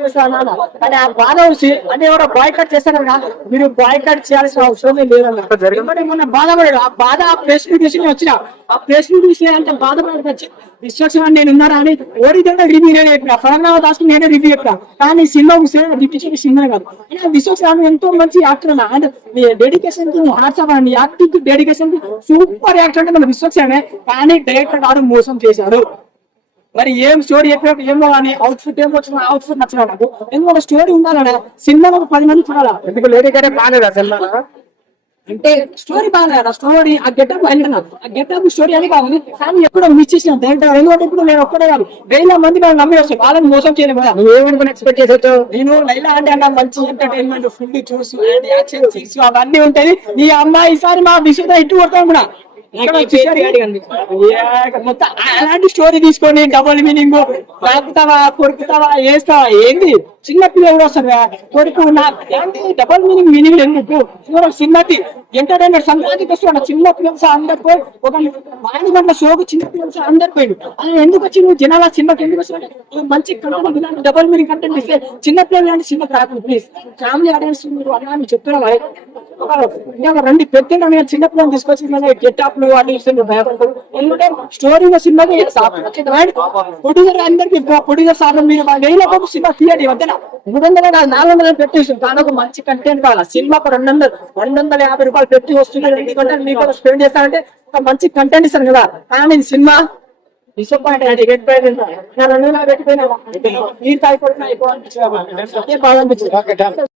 చేస్తానన్నా కానీ ఆ బాధ వచ్చి అంటే ఎవరో బాయ్ కట్ చేస్తారు కదా మీరు బాయ్ కట్ చేయాల్సిన అవసరం లేదన్న. ఎందుకంటే మొన్న బాధపడాడు ఆ బాధ ఆ ప్రెస్ మీట్ చూసి నేను వచ్చిన. ఆ ప్రెస్ మీట్ చూసి అంటే బాధపడి వచ్చి విశ్వక్షణ నేను ఉన్నారా అని ఓడిదంటే రివ్యూ నేనే చెప్పిన. ఫలంగా దాస్ నేనే రివ్యూ చెప్పిన. కానీ సినిమా చెప్పి సినిమా కాదు. అయినా విశ్వక్షణ ఎంతో మంచి యాక్టర్ అన్న. అంటే మీ డెడికేషన్కి హార్ట్స్ ఆఫ్ అండి యాక్టింగ్ డెడికేషన్కి సూపర్ యాక్టర్ అంటే మన విశ్వక్షణే కానీ డైరెక్టర్ గారు మోసం చేశాడు మరి ఏం స్టోరీ చెప్పినట్టు ఏమో అని అవుట్ఫిట్ ఏం వచ్చిన అవుట్ఫిట్ నచ్చిన నాకు? ఎందుకంటే స్టోరీ ఉండాలన్నా సినిమాలో ఒక పది మంది చూడాలా? ఎందుకు లేడీ గారే బాగాలేదా సినిమా అంటే స్టోరీ బాగా స్టోరీ ఆ గెటప్ వెళ్ళిన ఆ గెటప్ స్టోరీ అని కావాలి. కానీ ఎప్పుడో మిస్ చేసిన. డైరెక్టర్ ఎందుకంటే ఇప్పుడు నేను ఒక్కడే కాదు. వేల మంది నన్ను నమ్మి వస్తాను వాళ్ళని మోసం చేయలేదు కదా. నువ్వేమనుకుని ఎక్స్పెక్ట్ చేసొచ్చు నేను లైలా అంటే అన్న మంచి ఎంటర్టైన్మెంట్ ఫుల్ చూసి యాక్షన్ సీన్స్ అవన్నీ ఉంటాయి. ఈ అమ్మాయి ఈసారి మా విషయం ఇటు కొడతాం కూడా. మొత్తం అలాంటి స్టోరీ తీసుకొని డబుల్ మీనింగ్ తాకుతావా కొడుకుతావా వేస్తావా ఏంది? చిన్న పిల్లలు కూడా వస్తారు కదా, కొడుకు డబుల్ మీనింగ్ మీనింగ్ ఎందుకు? చిన్నది. ఎంటర్టైన్మెంట్ సంక్రాంతికి వస్తున్నా చిన్న పిల్లలు అందరు పోయి ఒక వాణి గంటల షోకు చిన్న పిల్లలు అందరు పోయి అది ఎందుకు వచ్చి నువ్వు జనాల సినిమాకి ఎందుకు వస్తున్నా మంచి కంటెంట్ డబుల్ మీనింగ్ కంటెంట్ ఇస్తే చిన్న పిల్లలు అంటే సినిమా కాదు ప్లీజ్ ఫ్యామిలీ ఆడియన్స్ మీరు అలా రండి పెద్ద చిన్న పిల్లలు తీసుకొచ్చి గెటప్లు అన్ని ఇస్తే భయపడతారు ఎందుకంటే స్టోరీలో సినిమా ప్రొడ్యూసర్ అందరికి ప్రొడ్యూసర్ సార్ మీరు నెల పాటు సినిమా తీయండి వద్దన మూడు వందల కాదు నాలుగు వందలు పెట్టేసి కానీ ఒక మంచి కంటెంట్ కావాలి? సినిమాకు రెండు వందలు రెండు వందల యాభై రూపాయలు పెట్టి వస్తున్నారు ఎందుకంటే మీకు స్పెండ్ చేస్తారంటే ఒక మంచి కంటెంట్ ఇస్తారు కదా. కానీ సినిమా డిసప్పాయింట్ అయితే పెట్టిపోయింది నా రెండు వందలు పెట్టిపోయినా మీరు తాగిపోయినా అయిపోవాలి బాగా అనిపించింది.